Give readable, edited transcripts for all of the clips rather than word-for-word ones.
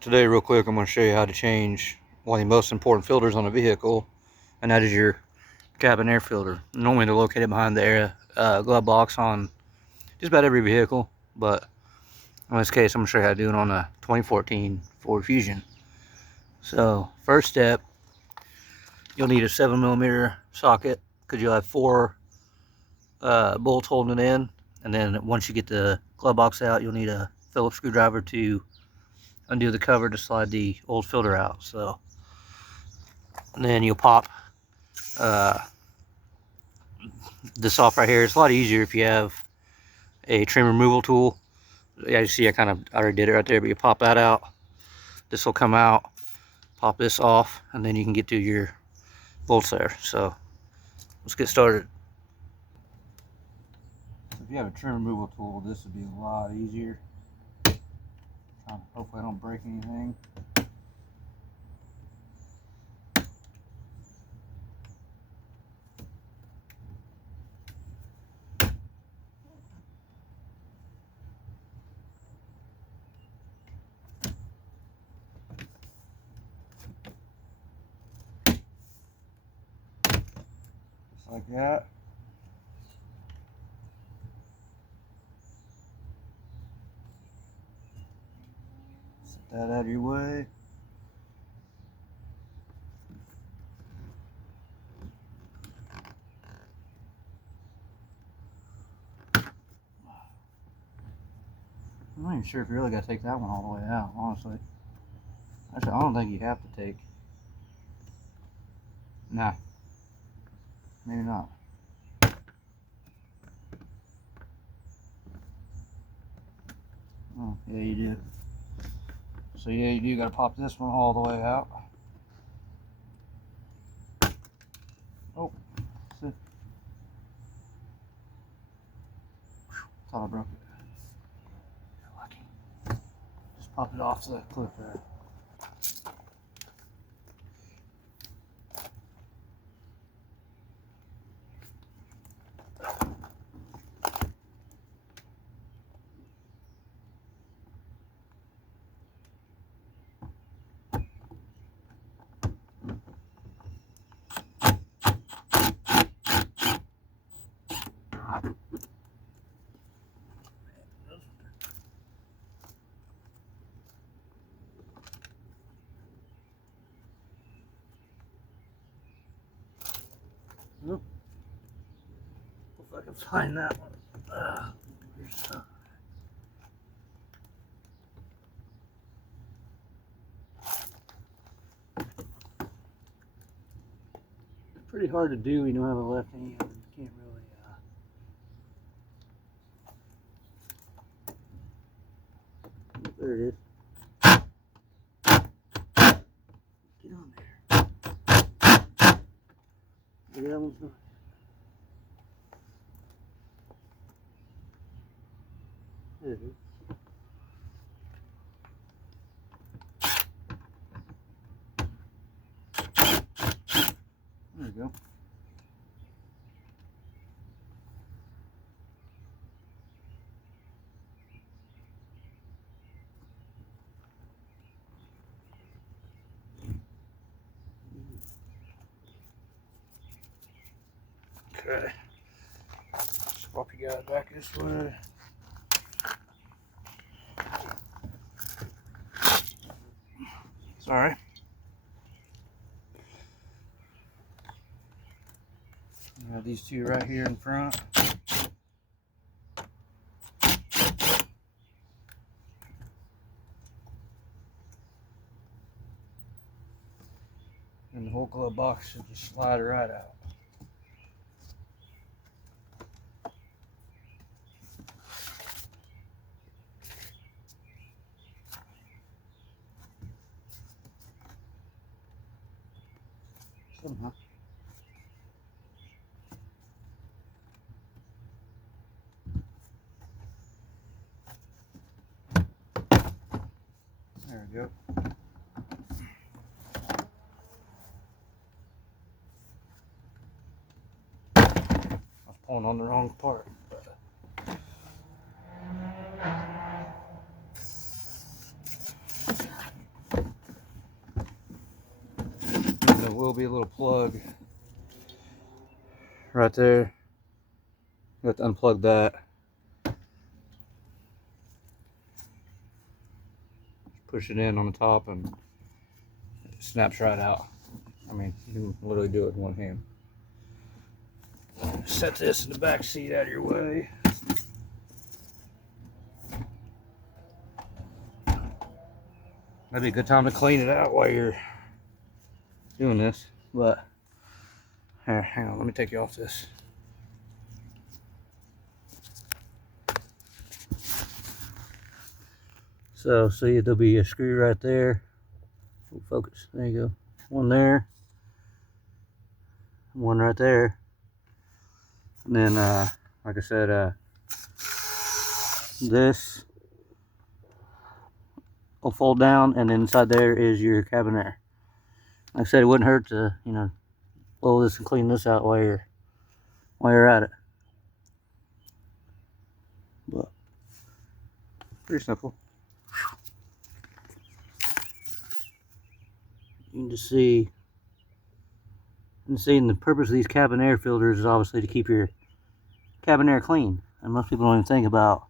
Today, real quick, I'm going to show you how to change one of the most important filters on a vehicle, and that is your cabin air filter. Normally they're located behind the glove box on just about every vehicle, but in this case I'm going to show you how to do it on a 2014 Ford Fusion. So first step, you'll need a 7mm socket because you'll have 4 bolts holding it in, and then once you get the glove box out, you'll need a Phillips screwdriver to undo the cover to slide the old filter out. So and then you'll pop this off right here. It's a lot easier if you have a trim removal tool. Yeah, you see I already did it right there, but you pop that out, this will come out, pop this off, and then you can get to your bolts there. So let's get started. If you have a trim removal tool, this would be a lot easier. Hopefully I don't break anything. Just like that. Set that out of your way. I'm not even sure if you really got to take that one all the way out, honestly. Actually, I don't think you have to take. Nah, maybe not. Oh, yeah, you do. So yeah, you do got to pop this one all the way out. Oh, see? Thought I broke it. Lucky. Just pop it off the clip there. Nope. If I can find that one. It's pretty hard to do when you don't have a left hand. You can't really. There it is. Get on there. Maybe that one's not. There it is. There we go. Okay. Swap your guy back this way. Sorry. I have these two right here in front. And the whole glove box should just slide right out. Somehow. There we go. I was pulling on the wrong part. will be a little plug right there. You have to unplug that. Push it in on the top and it snaps right out. I mean, you can literally do it with one hand. Set this in the back seat out of your way. That'd be a good time to clean it out while you're doing this. But here, hang on, let me take you off this. So see, there'll be a screw right there. Oh, focus. There you go. One there. One right there. And then, like I said, this will fold down, and then inside there is your cabin air. Like I said, it wouldn't hurt to, you know, blow this and clean this out while you're at it. But pretty simple. You can just see, and the purpose of these cabin air filters is obviously to keep your cabin air clean. And most people don't even think about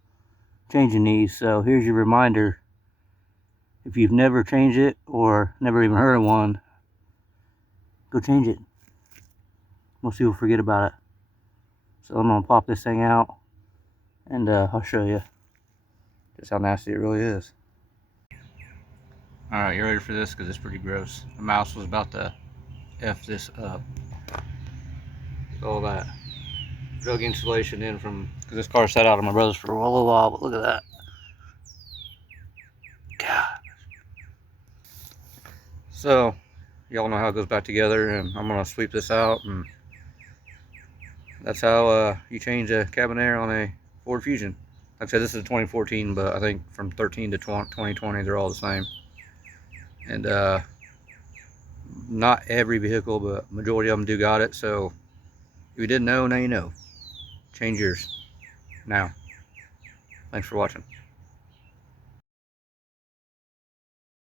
changing these. So here's your reminder. If you've never changed it or never even heard of one, go change it. Most people forget about it. So I'm gonna pop this thing out and I'll show you just how nasty it really is. Alright, you ready for this? Because it's pretty gross. The mouse was about to F this up. All that drug insulation in from, because this car sat out on my brother's for a little while, but look at that. God. So, y'all know how it goes back together, and I'm going to sweep this out, and that's how you change a cabin air on a Ford Fusion. Like I said, this is a 2014, but I think from 13 to 2020, they're all the same. And not every vehicle, but majority of them do got it. So if you didn't know, now you know. Change yours now. Thanks for watching.